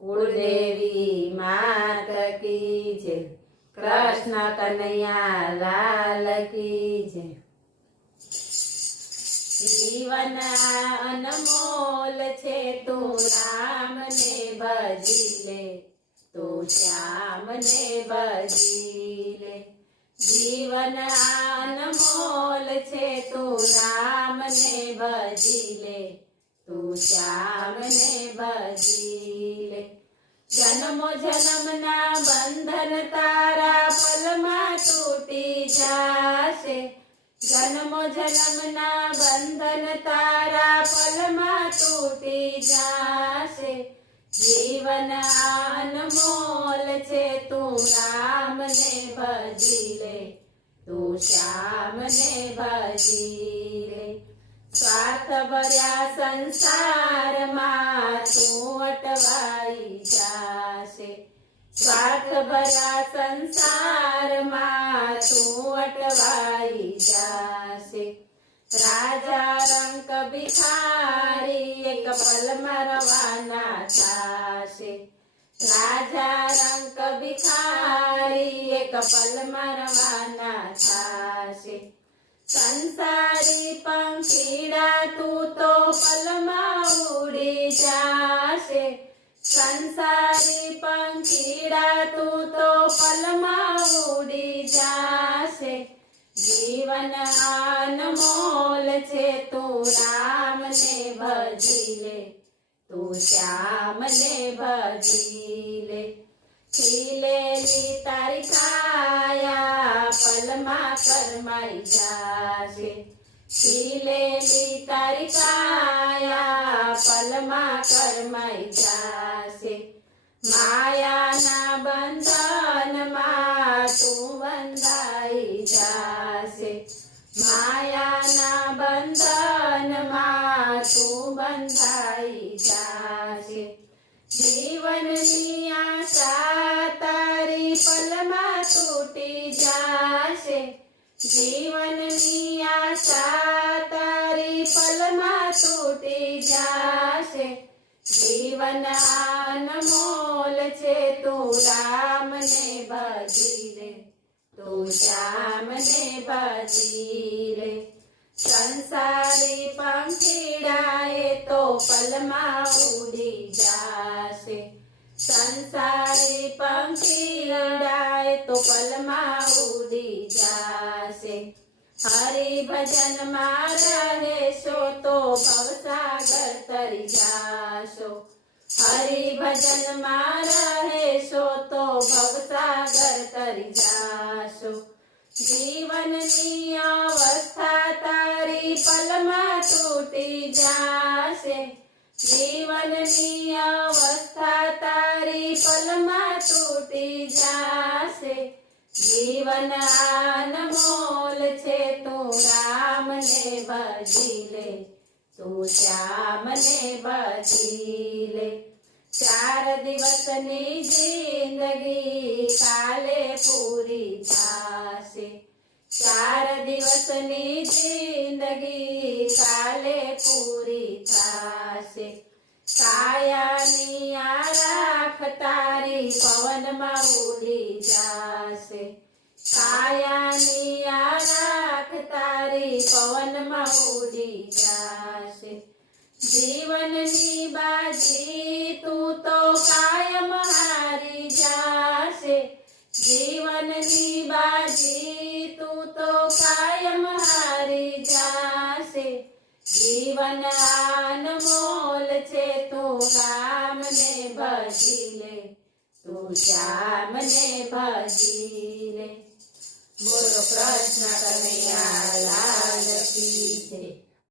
कुलदेवी मात की जय। कृष्ण कन्हैया लाल की जय। जीवन अनमोल छे तू राम ने भजी ले, तू श्याम ने भजी ले। जीवन अनमोल छे तू राम ने भजी ले, तू श्याम ने भजी ले। जन्मो जन्मना बंधन तारा पलमा तूटी जाशे। जन्मो जन्मना बंधन तारा पलमा तूटी जाशे। जीवन अनमोल छे तू राम ने भजी ले, तू श्याम ने भजी ले। स्वार्थ भर्या संसार मां तू अटवाई जाशे। स्वार्थ भर्या संसार मां तू अटवाई जाशे। राजा रंक भिखारी एक पल रवाना थाशे। राजा रंक भिखारी एक पल रवाना थाशे। संसारी पंखीड़ा तू तो पलमा उड़ी जाशे। संसारी पंखीड़ा तू तो पलमा उड़ी जाशे। जीवन अनमोल छे तू राम ने भजी ले, तू श्याम ने भजी ले। खिलेली तारी काया पलमा करमाई जाशे। खिलेली तारी काया पलमा करमाई जाशे। मायाना बंधन मां तू बंधाई जाशे। मायाना बंधन मां तू बंधाई जाशे। जीवननी आशा तारी पलमा तूटी जाशे। जीवननी आशा तारी पलमा तूटी जाशे। जीवन अनमोल छे तू राम ने भजी ले, तू श्याम ने भजी ले। संसारी पंखीड़ाए तो पलमा उड़ी जाशे। संसारी पंखीड़ाए तो पलमा उड़ी जाशे। हरि भजन मां रहेशो तो भवसागर तरी जाशो। हरि भजन मां रहेशो तो भवसागर तरी जाशो। जीवननी अवस्था तारी पलमा तूटी जाशे। जीवननी अवस्था तारी पलमा तूटी जाशे। जीवन अनमोल छे तू राम ने भजी ले, तू श्याम ने भजी ले। 4 દિવસની જિંદગી કાલે પૂરી થાશે। 4 દિવસની જિંદગી કાલે પૂરી થાશે। કાયાની આ રાખ તારી પવનમાં ઉડી જાશે। કાયાની આ રાખ તારી પવનમાં ઉડી જાશે। जीवननी बाजी तू तो कायम हारी जाशे। जीवननी बाजी तू तो कायम हारी जाशे। जीवन अनमोल छे तू राम ने भजी ले, तू श्याम ने भजी ले। बोलो कृष्ण कन्हैया लाल की जय।